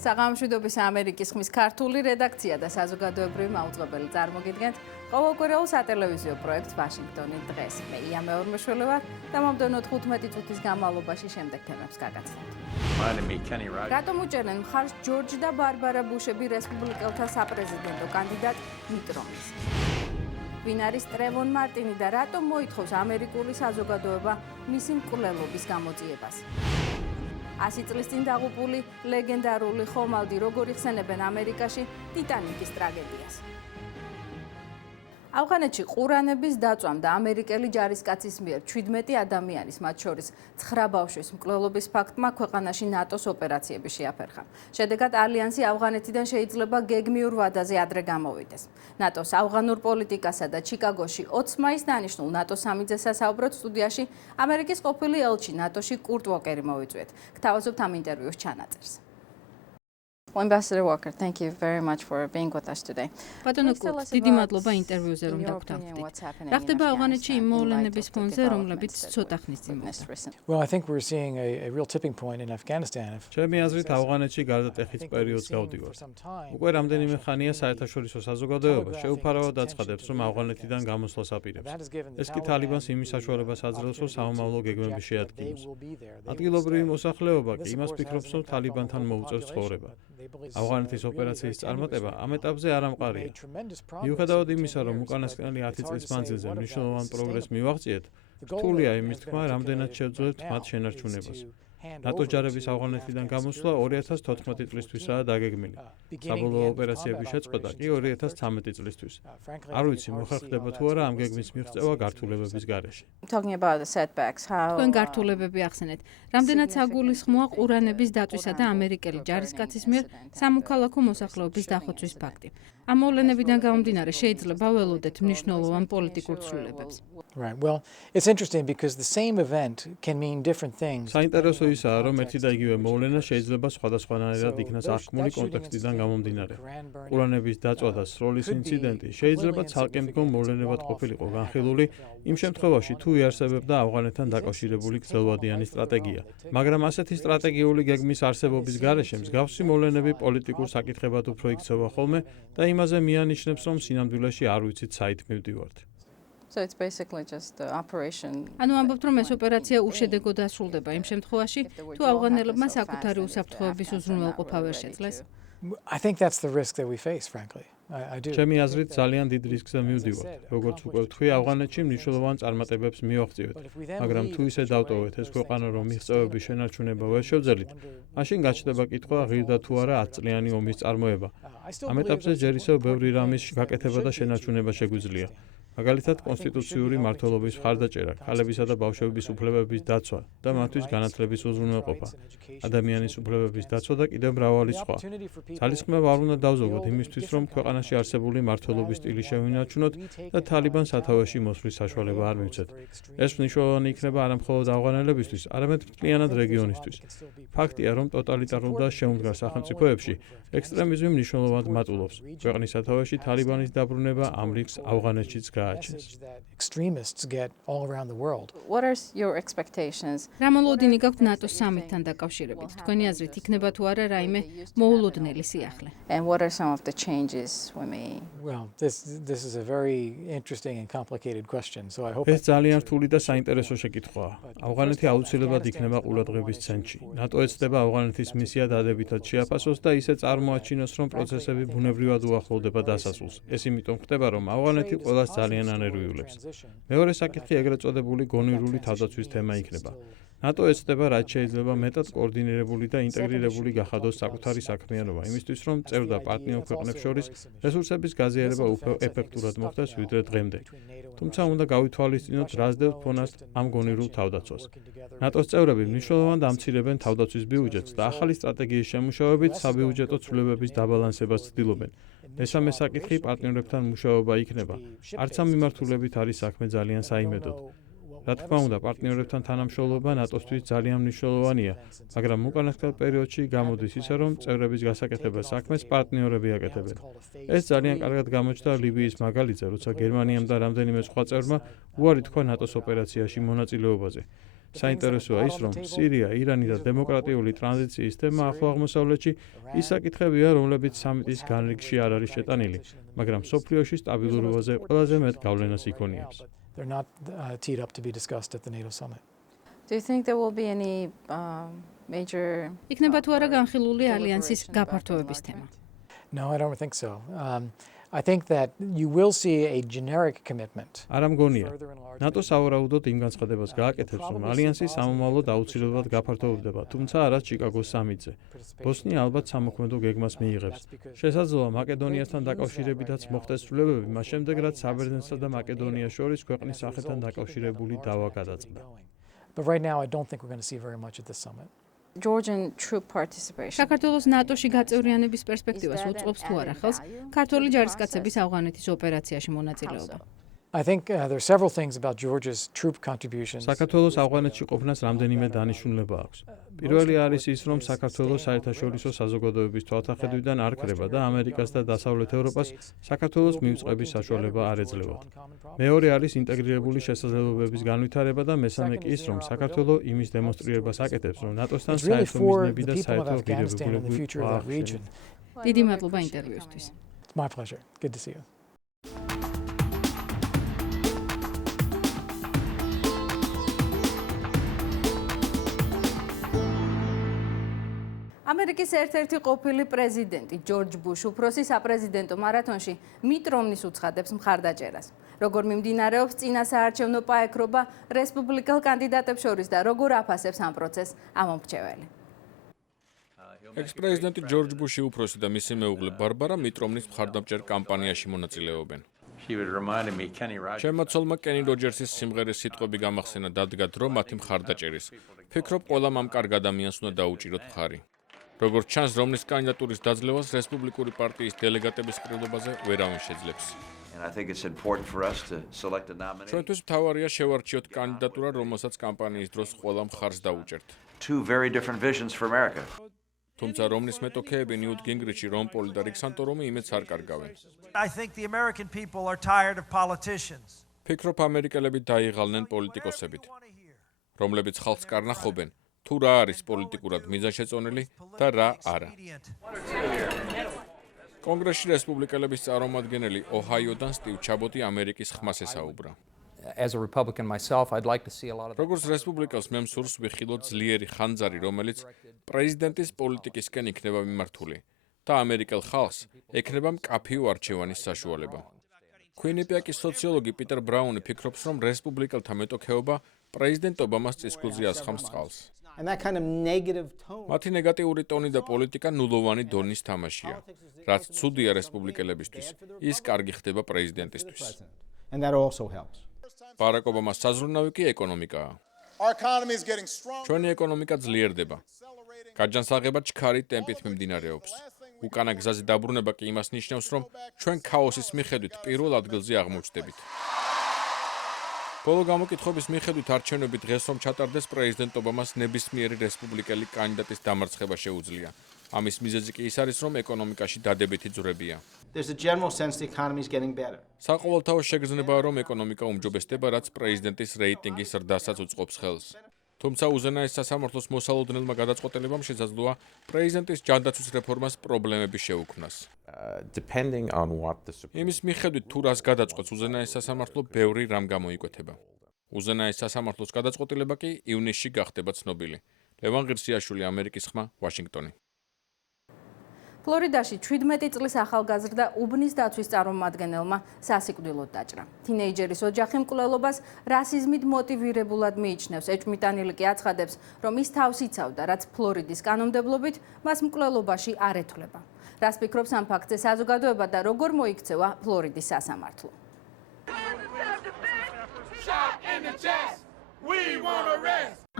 საღამოშვიდობის ამერიკის ხმის ქართული რედაქცია და საზოგადოებრივი მაუწყებელი წარმოგიდგენთ ყოველკვირეულ სატელევიზიო პროექტს ვაშინგტონი დღეს. მე ია მეორმეშვილი ვარ და მომდევნო 15 წუთის განმავლობაში შემდეგ თემებს გაგაცნობთ. რატომ უჭერენ მხარს ჯორჯ და ბარბარა ბუშები რესპუბლიკელთა საპრეზიდენტო კანდიდატ მიტ რომნის? ვინ არის ტრევონ მარტინი და რატომ მოითხოვს ამერიკული საზოგადოება მისი მკვლელობის გამოძიებას? 100 წლის წინ დაღუპული ლეგენდარული ხომალდი როგორ იხსენებენ ამერიკაში ტიტანიკის ტრაგედიას. ავღანეთში ყურანების დაწვამ და ამერიკელი ჯარისკაცის მიერ 17 ადამიანის, მათ შორის 9 ბავშვის მკვლელობის ფაქტმა ქვეყანაში ნატოს ოპერაციები შეაფერხა. შედეგად ალიანსი ავღანეთიდან შეიძლება გეგმიურ ვადაზე ადრე გამოვიდეს. ნატოს ავღანურ პოლიტიკასა და ჩიკაგოში 20 მაისს დანიშნულ ნატოს სამი სასაუბროდ სტუდიაში ამერიკის ყოფილი ელჩი ნატოში კურტ ვოკერი მოვიწვიეთ. გთავაზობთ ამ ინტერვიუს ჩანაწერს. Ambassador Walker, thank you very much for being with us today. ბატონო კურტ, დიდი მადლობა ინტერვიუზე რომ დაგვთანხმდით. რა ხდება ავღანეთში იმ მოვლენების ფონზე, რომლებიც ცოტა ხნის წინ მოხდა? Well, I think we're seeing a real tipping point in Afghanistan. ჩემი აზრით, ავღანეთში გარდატეხის პერიოდს გავდივართ. უკვე რამდენიმე ხანია საერთაშორისო საზოგადოება შეუფარავად აცხადებს, რომ ავღანეთიდან გამოსვლას აპირებს. ეს კი თალიბანს იმის საშუალებას აძლევს, რომ სამომავლო გეგმები შეადგინოს. ადგილობრივი მოსახლეობა კი იმას ფიქრობს, რომ თალიბანთან მოუწევს ცხოვრება. ავღანეთის ოპერაციის წარმატება ამ ეტაპზე არ ამყარია. მიუხედავად იმისა, რომ უკანასკნელი 10 წლის მანძილზე მნიშვნელოვან პროგრესს მივაღწიეთ, რთულია იმის თქმა, რამდენად შევძლებთ მათ შენარჩუნებას. ნატოს ჯარების ავღანეთიდან გამოსვლა 2014 წლისთვისაა დაგეგმილი. საბოლოო ოპერაციების შეწყვეტა კი 2013 წლისთვის. არ ვიცი, მოხერხდება თუ არა ამ გეგმის მიღწევა გართულებების გარეშე. თქვენ გართულებები ახსენეთ. რამდენად საგულისხმოა ყურანების დაწვისა და ამერიკელი ჯარისკაცის მიერ სამოქალაქო მოსახლეობის დახოცვის ფაქტი. ამ მოვლენებიდან გამომდინარე შეიძლება ველოდეთ მნიშვნელოვან პოლიტიკურ ცვლილებებს. Right. Well, it's interesting because the same event can mean different things. საინტერესო ისაა, რომ ერთი და იგივე მოვლენა შეიძლება სხვადასხვანაირად იქნას აღქმული კონტექსტიდან გამომდინარე. ყურანების დაწვა და სროლის ინციდენტი შეიძლება ცალკე მდგომ მოვლენებად ყოფილიყო განხილული იმ შემთხვევაში, თუ იარსებებდა ავღანეთთან დაკავშირებული გრძელვადიანი სტრატეგია. მაგრამ ასეთი სტრატეგიული გეგმის არსებობის გარეშე მსგავსი მოვლენები პოლიტიკურ საკითხებად უფრო იქცევა ხოლმე და იმაზე მიანიშნებს, რომ სინამდვილეში არ ვიცით საით მივდივართ. So it's basically just the operation. ანუ ამბობთ, რომ ეს ოპერაცია უშედეგო დასრულდება იმ შემთხვევაში, თუ ავღანელებმა საკუთარი უსაფრთხოების უზრუნველყოფა ვერ შეძლეს. I think that's the risk that we face, frankly. I do. ჩემი აზრით, ძალიან დიდ რისკზე მივდივართ. როგორც უკვე ვთქვი, ავღანეთში მნიშვნელოვან წარმატებებს მივაღწევთ, მაგრამ თუ ისე დავტოვეთ ეს ქვეყანა, რომ მიღწევების შენარჩუნება ვერ შევძელით, მაშინ გაჩნდება კითხვა, ღირდა თუ არა 10 წლიანი ომის წარმოება. ამ ეტაპზე ჯერ ისევ ბევრი რამის გაკეთება და შენარჩუნება შეგვიძლია. მაგალითად, კონსტიტუციური მმართველობის მხარდაჭერა, ქალებისა და ბავშვების უფლებების დაცვა და მათთვის განათლების უზრუნველყოფა, ადამიანის უფლებების დაცვა და კიდევ მრავალი სხვა. ძალისხმევა არ უნდა დავზოგოთ იმისთვის, რომ ქვეყანაში არსებული მმართველობის სტილი შევინარჩუნოთ და თალიბანს სათავეში მოსვლის საშუალება არ მივცეთ. ეს მნიშვნელოვანი იქნება არა მხოლოდ ავღანელებისთვის, არამედ მთლიანად რეგიონისთვის. ფაქტია, რომ ტოტალიტარულ და შეუმდგარ სახელმწიფოებში ექსტრემიზმი მნიშვნელოვნად მატულობს. ქვეყნის სათავეში თალიბანის დაბრუნება ამ რიგს ავღანეთშიც Extremists get all around the world. What are your expectations? რა მოლოდინი გაქვთ ნატოს სამიტთან დაკავშირებით? თქვენი აზრით იქნება თუ არა რაიმე მოულოდნელი სიახლე? And what are some of the changes we may? Well, this is a very interesting and complicated question. So I hope ეს ძალიან რთული და საინტერესო შეკითხვაა. ავღანეთი აუცილებლად იქნება ყურადღების ცენტრში. ნატო ეცდება ავღანეთის მისია დადებითად შეაფასოს და ისე წარმოაჩინოს, რომ პროცესები ბუნებრივად უახლოვდება დასასრულს. ეს იმიტომ ხდება, რომ ავღანეთი ყველას ძალიან ანერვიულებს. მეორე საკითხი ეგრეთ წოდებული გონივრული თავდაცვის თემა იქნება. ნატო ეცდება, რაც შეიძლება მეტად კოორდინირებული და ინტეგრირებული გახადოს საკუთარი საქმიანობა, იმისთვის, რომ წევრ და პარტნიორ ქვეყნებს შორის რესურსების გაზიარება უფრო ეფექტურად მოხდეს, ვიდრე დღემდე. თუმცა უნდა გავითვალისწინოთ, რა სდევს ფონას ამ გონივრულ თავდაცვას. ნატოს წევრები მნიშვნელოვნად ამცირებენ თავდაცვის ბიუჯეტს და ახალი სტრატეგიის შემუშავებით საბიუჯეტო ცვლილებების დაბალანსებას ცდილობენ. მესამე საკითხი პარტნიორებთან მუშაობა იქნება. არც ამ მიმართულებით არის საქმე ძალიან საიმედოდ. რა თქმა უნდა, პარტნიორებთან თანამშრომლობა ნატოსთვის ძალიან მნიშვნელოვანია, მაგრამ უკანასკნელ პერიოდში გამოდის ისე, რომ წევრების გასაკეთებელ საქმეს პარტნიორები აკეთებენ. ეს ძალიან კარგად გამოჩნდა ლიბიის მაგალითზე, როცა გერმანიამ და რამდენიმე სხვა წევრმა უარი თქვა ნატოს ოპერაციაში მონაწილეობაზე. საინტერესოა ის, რომ სირია, ირანი და დემოკრატიული ტრანზიციის თემა ახლო აღმოსავლეთში ის საკითხებია, რომლებიც სამიტის განრიგში არ არის შეტანილი, მაგრამ მსოფლიოში სტაბილურობაზე ყველაზე მეტ გავლენას იქონიებს. They're not teed up to be discussed at the NATO summit. Do you think there will be any major იქნება თუ არა განხილული ალიანსის გაფართოების თემა? No, I don't think so. I think that you will see a generic commitment. არ ამგონია. ნატო სავარაუდოდ იმ განცხადებას გააკეთებს, რომ ალიანსი სამომავლოდ აუცილებლად გაფართოვდება, თუმცა არა ჩიკაგოს სამიტზე. ბოსნია ალბათ სამოქმედო გეგმას მიიღებს. შესაძლოა მაკედონიასთან დაკავშირებითაც მოხდეს ცვლილებები, მას შემდეგ რაც საბერძნეთსა და მაკედონიას შორის ქვეყნის სახელთან დაკავშირებული დავა გადაწყდა. But right now, I don't think we're going to see very much at this summit. Georgian troop participation? საქართველოს ნატოში გაწევრიანების პერსპექტივას უწყობს თუ არა ხელს ქართული ჯარისკაცების ავღანეთის ოპერაციაში მონაწილეობა? I think there are several things about Georgia's troop contributions. საქართველოს ავღანეთში ყოფნას რამდენიმე დანიშნულება აქვს. პირველი არის ის, რომ საქართველოს საერთაშორისო საზოგადოების თვალსაჩინოდან არ კრება და ამერიკას და დასავლეთ ევროპას საქართველოს მივწყების საშუალება არ ეძლევათ. მეორე არის ინტეგრირებული შესაძლებლობების განვითარება და მესამე კი ის, რომ საქართველო იმის დემონსტრირებას აკეთებს, რომ ნატოსთან საერთო მიზნები და საერთო ღირებულებები აღწევს. დიდი მადლობა ინტერვიუსთვის. It's my pleasure. Good to see you. ამერიკის ერთ-ერთი ყოფილი პრეზიდენტი ჯორჯ ბუш უფროსი საპრეზიდენტო მარათონში მიტ რომნის უცხადებს მხარდაჭერას. როგორ მიმდინარეობს წინა საარჩევნო პაექრობა რესპუბლიკელ კანდიდატებს შორის და როგორ აფასებს ამ პროცესს ამომრჩეველი. ექს-პრეზიდენტი ჯორჯ ბუში უფროსი და მისი მეუღლე ბარბარა მიტ რომნის მხარდამჭერ კამპანიაში მონაწილეობენ. შემოცოლმა კენი როჯერსის სიმღერის სიტყვები გამახსენა დადგა დრო მათი მხარდაჭერის. ფიქრობ, ყველამ ამ კარგ ადამიანს უნდა დაუჭიროთ მხარი. როგორც ჩანს, რომნის კანდიდატურის დაძლევას რესპუბლიკური პარტიის დელეგატების ყრილობაზე ვერავინ შეძლებს. ჩვენთვის მთავარია შევარჩიოთ კანდიდატურა, რომელსაც კამპანიის დროს ყველა მხარს დაუჭერთ. თუმცა რომნის მეტოქეები ნიუტ გინგრიჩი, რონ პოლი და რიკ სანტორუმი იმედს არ კარგავენ. ფიქრობ, ამერიკელები დაიღალნენ პოლიტიკოსებით, რომლებიც ხალხს კარნახობენ, თუ რა არის პოლიტიკურად მიზანშეწონილი და რა არა. კონგრესში რესპუბლიკელების წარმომადგენელი ოჰაიოდან სტივ ჩაბოტი ამერიკის ხმას ესაუბრა. As a Republican myself, I'd like to see a lot of როგორც რესპუბლიკელს მე მსურს ვიხილოთ ძლიერი ხანძარი, რომელიც პრეზიდენტის პოლიტიკისკენ იქნება მიმართული და ამერიკელ ხალხს ექნება მკაფიო არჩევანის საშუალება. Quinnipiac's სოციოლოგი პიტერ ბრაუნი ფიქრობს, რომ რესპუბლიკელთა მეტოქეობა პრეზიდენტ ობამას წისქვილზე ასხამს წყალს. მათი ნეგატიური ტონი და პოლიტიკა ნულოვანი დონის თამაშია. რაც ცუდია რესპუბლიკელებისთვის, ის კარგი ხდება პრეზიდენტისთვის. ბარაკ ობამას საზრუნავი კი ეკონომიკაა. ჩვენი ეკონომიკა ძლიერდება. გაჯანსაღება ჩქარი ტემპით მიმდინარეობს. უკანა გზაზე დაბრუნება კი იმას ნიშნავს, რომ ჩვენ ქაოსის მიხედვით პირველ ადგილზე აღმოჩნდებით. ბოლო გამოკითხების მიხედვით არჩევნები დღეს რომ ჩატარდეს პრეზიდენტ ობამას ნებისმიერი რესპუბლიკელი კანდიდატის დამარცხება შეუძლია. ამის მიზეზი კი ის არის, რომ ეკონომიკაში დადებითი ძვრებია. საყოველთაო შეგრძნებაა, რომ ეკონომიკა უმჯობესდება, რაც პრეზიდენტის რეიტინგის ზრდასაც უწყობს ხელს. თუმცა უზენაეს სასამართლოს მოსალოდნელმა გადაწყვეტილებამ შესაძლოა პრეზიდენტის ჯანდაცვის რეფორმას პრობლემები შეუქმნას. იმის მიხედვით თუ რას გადაწყვეტს უზენაეს სასამართლო, ბევრი რამ გამოიკვეთება. უზენაეს სასამართლოს გადაწყვეტილება კი ივნისში გახდება ცნობილი. ლევან ღირსიაშვილი, ამერიკის ხმა, ვაშინგტონი. ფლორიდაში 17 წლის ახალგაზრდა უბნის დაცვის წარმომადგენელმა სასიკვდილოდ დაჭრა. თინეიჯერის ოჯახი მკვლელობას რასიზმით მოტივირებულად მიიჩნევს. ეჭვმიტანილი კი აცხადებს, რომ ის თავს იცავდა, რაც ფლორიდის კანონმდებლობით მას მკვლელობაში არ ეთვლება. რას ფიქრობს ამ ფაქტზე საზოგადოება და როგორ მოიქცევა ფლორიდის სასამართლო?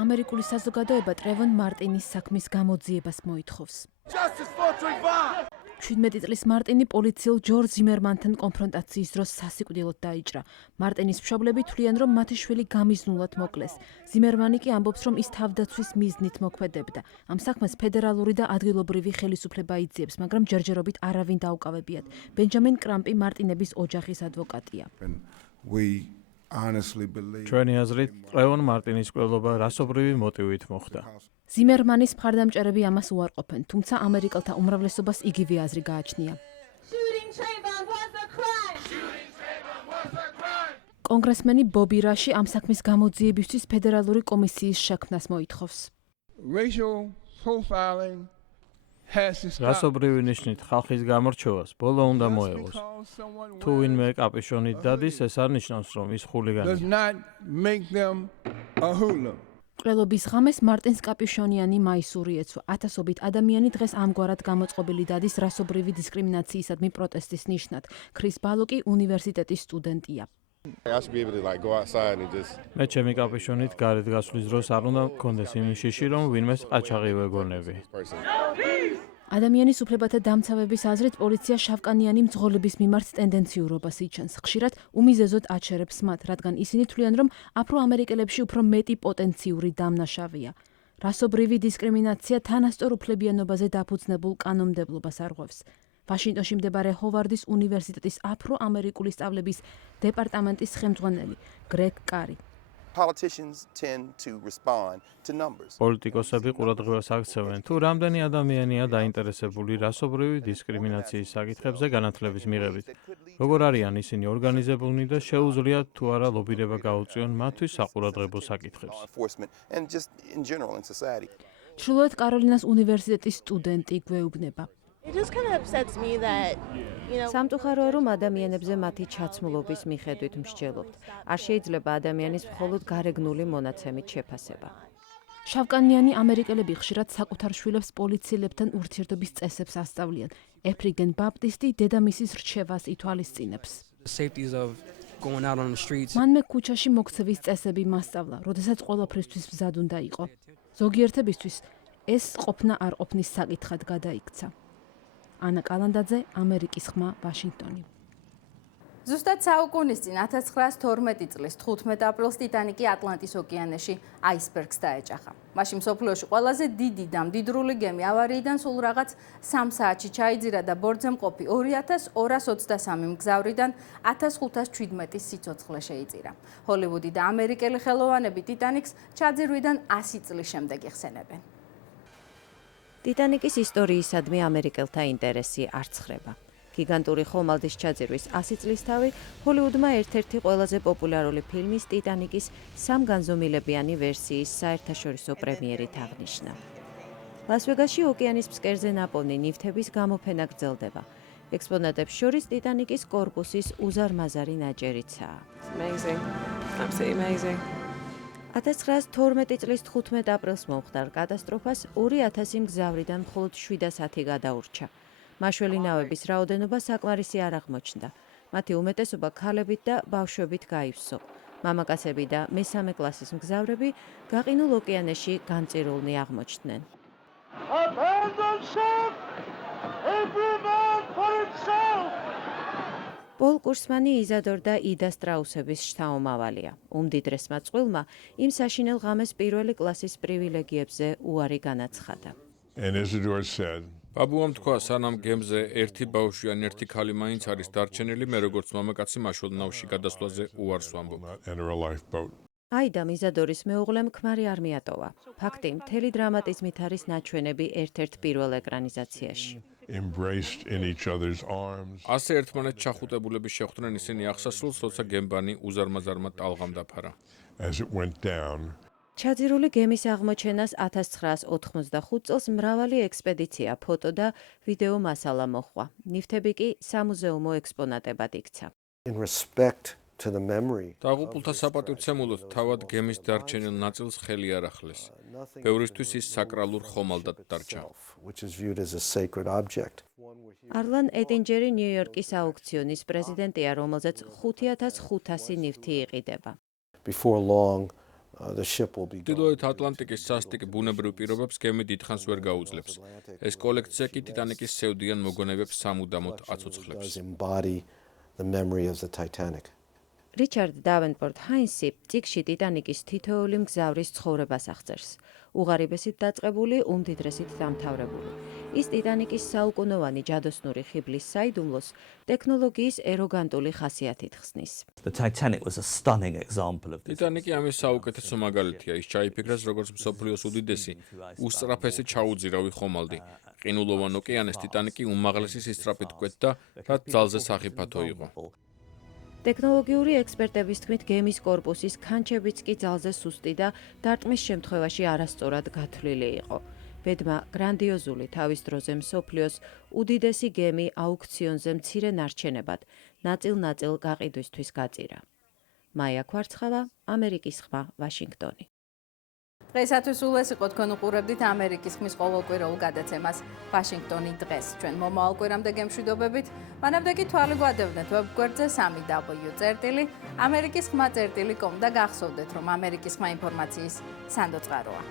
ამერიკული საზოგადოება ტრევონ მარტინის საქმის გამოძიებას მოითხოვს. 17 წლის მარტინი პოლიციელ ჯორჯ ზიმერმანთან კონფრონტაციის დროს სასიკვდილოდ დაიჭრა. მარტინის მშობლები თვლიან, რომ მათი შვილი გამიზნულად მოკლეს. ზიმერმანი კი ამბობს, რომ ის თავდაცვის მიზნით მოქმედებდა. ამ საქმეს ფედერალური და ადგილობრივი ხელისუფლება იძიებს, მაგრამ ჯერჯერობით არავინ დაუკავებიათ. ბენჯამინ კრამპი მარტინების ოჯახის ადვოკატია. honestly believe ჩვენი აზრით, ტრევონ მარტინის კვლელობა რასობრივი მოტივით მოხდა. ზიმერმანის მხარდამჭერები ამას უარყოფენ, თუმცა ამერიკელთა უმრავლესობას იგივე აზრი გააჩნია. კონგრესმენი ბობი რაში ამ საქმის გამოძიებისთვის ფედერალური კომისიის შექმნას მოითხოვს. racial profiling has to stop. რასობრივი ნიშნით ხალხის გამორჩევას ბოლო უნდა მოეღოს. თუ ვინმე კაპიშონით დადის, ეს არ ნიშნავს, რომ ის Does ხულიგანია. not make them a hooligan. კვლელობის ღამეს მარტინს კაპიშონიანი მაისური ეცვა. ათასობით ადამიანი დღეს ამგვარად გამოწყობილი დადის რასობრივი დისკრიმინაციისადმი პროტესტის ნიშნად. ქრის ბალოკი უნივერსიტეტის სტუდენტია. I should be able to like go outside and just მე ჩემი კაპიშონით გარეთ გასვლის დროს არ უნდა მქონდეს იმის შიში, რომ ვინმეს ყაჩაღი ვეგონები. person. ადამიანის უფლებათა დამცავების აზრით პოლიცია შავკანიანი მძღოლების მიმართ ტენდენციურობას იჩენს. ხშირად უმიზეზოდ აჩერებს მათ, რადგან ისინი თვლიან, რომ აფრო-ამერიკელებში უფრო მეტი პოტენციური დამნაშავეა. რასობრივი დისკრიმინაცია თანასწორ უფლებიანობაზე დაფუძნებულ კანონმდებლობას არღვევს. ვაშინგტონში მდებარე ჰოვარდის უნივერსიტეტის აფრო-ამერიკული სწავლების დეპარტამენტის ხელმძღვანელი გრეგ კარი. Politicians tend to respond to numbers. პოლიტიკოსები ყურადღებას აქცევენ, თუ რამდენი ადამიანია დაინტერესებული რასობრივი დისკრიმინაციის საკითხებზე განათლების მიღებით. როგორ არიან ისინი ორგანიზებულნი და შეუძლიათ თუ არა ლობირება გაუწიონ მათთვის საყურადღებო საკითხებს. Law enforcement and just in general in society. ჩრდილოეთ კაროლინას უნივერსიტეტის სტუდენტი გვეუბნება. It just kind of upsets me that, სამწუხაროა, რომ ადამიანებზე მათი ჩაცმულობის მიხედვით მსჯელობთ. არ შეიძლება ადამიანის მხოლოდ გარეგნული მონაცემით შეფასება. შავკანიანი ამერიკელები ხშირად საკუთარ შვილებს პოლიციელებთან ურთიერთობის წესებს ასწავლიან. ეფრიგენ ბაპტისტი დედამისის რჩევას ითვალისწინებს. მანმე ქუჩაში მოქცევის წესები მასწავლა, როდესაც ყველაფრისთვის მზად უნდა იყო. ზოგიერთებისთვის ეს ყოფნა არ ყოფნის საკითხად გადაიქცა. ანა კალანდაძე, ამერიკის ხმა, ვაშინგტონი. ზუსტად საუკუნის წინ 1912 წლის 15 აპრილს ტიტანიკი ატლანტის ოკეანეში აისბერგს დაეჯახა. მაშინ მსოფლიოში ყველაზე დიდი და მდიდრული გემი ავარიიდან სულ რაღაც 3 საათში ჩაიძირა და ბორტზე მყოფი 2223 მგზავრიდან 1517 სიცოცხლე შეიწირა. ჰოლივუდი და ამერიკელი ხელოვანები ტიტანიკს ჩაძირვიდან 100 წლის შემდეგ იხსენებენ. ტიტანიკის ისტორიისადმი ამერიკელთა ინტერესი არ ცხრება. გიგანტური ხომალდის ჩაძირვის 100 წლის თავი ჰოლივუდმა ერთ-ერთი ყველაზე პოპულარული ფილმის ტიტანიკის სამგანზომილებიანი ვერსიის საერთაშორისო პრემიერით აღნიშნა. ლას-ვეგასში ოკეანის ფსკერზე ნაპოვნი ნივთების გამოფენა გრძელდება. ექსპონატებს შორის ტიტანიკის კორპუსის უზარმაზარი ნაჭერიცაა. 1912 წლის 15 აპრილს მომხდარ კატასტროფას 2000 მგზავრიდან მხოლოდ 710 გადაურჩა. მაშველი ნავების რაოდენობა საკმარისი არ აღმოჩნდა. მათი უმეტესობა ქალებით და ბავშვებით გაივსო. მამაკაცები და მესამე კლასის მგზავრები გაყინულ ოკეანეში განწირულნი აღმოჩნდნენ. პოლ კურსმანი იზადორ და იდა სტრაუსების შთამომავალია. უმდიდრესმა წყვილმა იმ საშინელ ღამეს პირველი კლასის პრივილეგიებზე უარი განაცხადა. ბაბუამ თქვა, სანამ გემზე ერთი ბავშვი ან ერთი ქალი მაინც არის დარჩენილი, მე როგორც მამაკაცი მაშველნავში გადასვლაზე უარს ვამბობ. აიდამ იზადორის მეუღლემ ქმარი არ მიატოვა. ფაქტი, მთელი დრამატიზმით არის ნაჩვენები ერთ-ერთ პირველ ეკრანიზაციაში. ასე ერთმანეთს ჩახუტებულების შეხვდნენ ისინი აღსასრულს, როცა გემბანი უზარმაზარმა ტალღამ დაფარა. ჩაძირული გემის აღმოჩენას 1985 წელს მრავალი ექსპედიცია, ფოტო და ვიდეო მასალა მოჰყვა. ნივთები კი სამუზეუმო ექსპონატებად იქცა. დაღუპულთა საპატივცემულოდ თავად გემის დარჩენილ ნაწილს ხელი არ ახლეს. ბევრისთვის ის საკრალურ ხომალდად დარჩა. არლან ეტინჯერი ნიუ-იორკის აუქციონის პრეზიდენტია, რომელზეც 5500 ნივთი იყიდება. ჩრდილოეთ ატლანტიკის სასტიკ ბუნებრივ პირობებს გემი დიდხანს ვერ გაუძლებს. ეს კოლექცია კი ტიტანიკის სევდიან მოგონებებს სამუდამოდ აცოცხლებს. რიჩარდ დავენპორტ ჰაინსი წიგნში ტიტანიკის თითოეული მგზავრის ცხოვრებას აღწერს. უღარიბესით დაწყებული, უმდიდრესით დამთავრებული. ის ტიტანიკის საუკუნოვანი ჯადოსნური ხიბლის საიდუმლოს ტექნოლოგიის ეროგანტული ხასიათით ხსნის. ტიტანიკი ამის საუკეთესო მაგალითია. ის ჩაიფიქრეს როგორც მსოფლიოს უდიდესი, უსწრაფესი ჩაუძირავი ხომალდი. ყინულოვან ოკეანეს ტიტანიკი უმაღლესი სისწრაფით კვეთდა, რაც ძალზე სახიფათო იყო. ტექნოლოგიური ექსპერტების თქმით, გემის კორპუსის ქანჩებიც კი ძალზე სუსტი და დარტყმის შემთხვევაში არასწორად გათვლილი იყო. ბედმა გრანდიოზული თავის დროზე მსოფლიოს უდიდესი გემი აუქციონზე მცირე ნარჩენებად ნაწილ-ნაწილ გაყიდვისთვის გაწირა. მაია ქვარცხავა, ამერიკის ხმა, ვაშინგტონი. დღეისათვის სულ ეს იყო, თქვენ უყურებდით ამერიკის ხმის ყოველკვირეულ გადაცემას ვაშინგტონი დღეს. ჩვენ მომავალ კვირამდე გემშვიდობებით, მანამდე კი თვალი გვადევნეთ ვებგვერდზე 3w.amerikiskhma.com და გახსოვდეთ, რომ ამერიკის ხმა ინფორმაციის სანდო წყაროა.